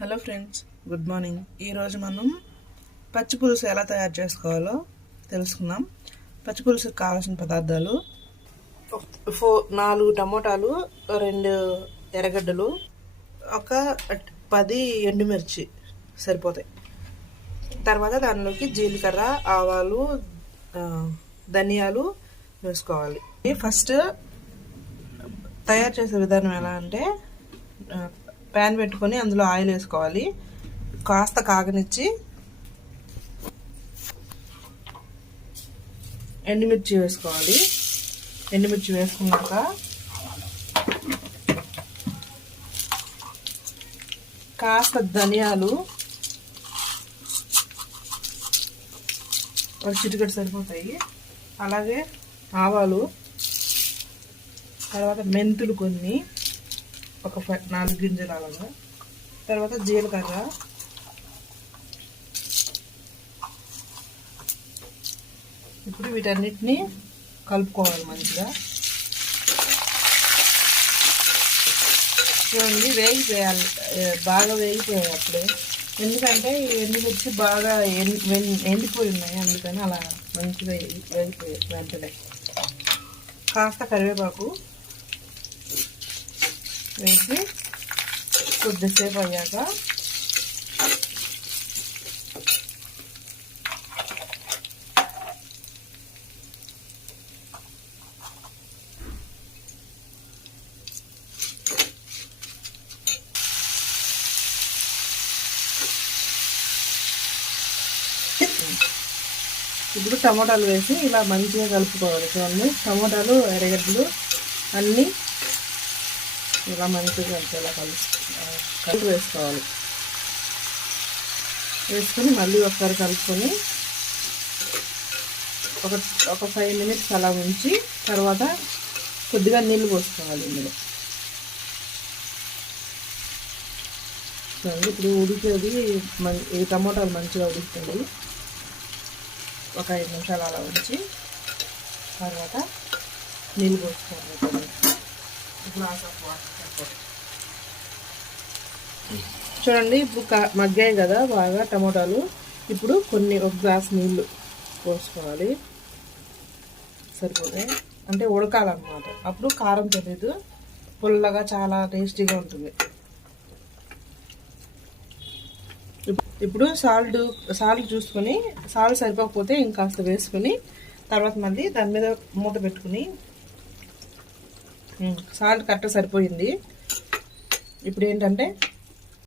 Hello friends, good morning. ఈరోజు మనం పచ్చి పులుసు ఎలా తయారు చేసుకోవాలో తెలుసుకుందాం. పచ్చి పులుసుకి కావాల్సిన పదార్థాలు: 4 టమోటాలు, 2 ఎర్రగడ్డలు, ఒక 10 ఎండుమిర్చి సరిపోతాయి. తర్వాత దానిలోకి జీలకర్ర, ఆవాలు, ధనియాలు వేసుకోవాలి. ఫస్ట్ తయారు చేసే విధానం ఎలా అంటే, ప్యాన్ పెట్టుకొని అందులో ఆయిల్ వేసుకోవాలి. కాస్త కాగనిచ్చి ఎండుమిర్చి వేసుకోవాలి. ఎండుమిర్చి వేసుకున్నాక కాస్త ధనియాలు ఒక చిటికెడు సరిపోతాయి. అలాగే ఆవాలు, తర్వాత మెంతులు కొన్ని ఒక 4 గింజలు అలాగా, తర్వాత జీలకర్ర, ఇప్పుడు వీటన్నిటిని కలుపుకోవాలి మంచిగా. చూడండి, వేగిపోయాలి, బాగా వేగిపోయాయి అప్పుడే. ఎందుకంటే ఎండుమిర్చి బాగా ఎండిపోయి ఉన్నాయి, అందుకని అలా మంచిగా వేగిపోయాయి. వెంటనే కాస్త కరివేపాకు వేసి కొద్దిసేపు అయ్యాక ఇప్పుడు టమోటాలు వేసి ఇలా మంచిగా కలుపుకోవాలి. చూడండి, టమోటాలు, ఎర్రగడ్డలు అన్నీ ఇలా మంచిగా ఇలా కలిపి వేసుకోవాలి. వేసుకొని మళ్ళీ ఒకసారి కలుపుకొని ఒక 5 మినిట్స్ అలా ఉంచి తర్వాత కొద్దిగా నీళ్ళు పోసుకోవాలి ఇందులో. చూడండి, ఇప్పుడు ఉడికేది ఈ టమోటాలు మంచిగా ఉడుకుతుంది. ఒక 5 నిమిషాలు అలా ఉంచి తర్వాత నీళ్ళు పోసుకోవాలి. Glass of water. చూడండి, ఇప్పుడు మగ్గాయి కదా బాగా టమోటాలు. ఇప్పుడు ఒక గ్లాస్ నీళ్ళు పోసుకోవాలి, సరిపోతాయి. అంటే ఉడకాలన్నమాట. అప్పుడు కారం తెలీదు, పుల్లగా చాలా టేస్టీగా ఉంటుంది. ఇప్పుడు సాల్ట్ చూసుకొని, సాల్ట్ సరిపోకపోతే ఇంకాస్త వేసుకొని తర్వాత మళ్ళీ దాని మీద మూత పెట్టుకుని, సాల్ట్ కరెక్ట్గా సరిపోయింది. ఇప్పుడు ఏంటంటే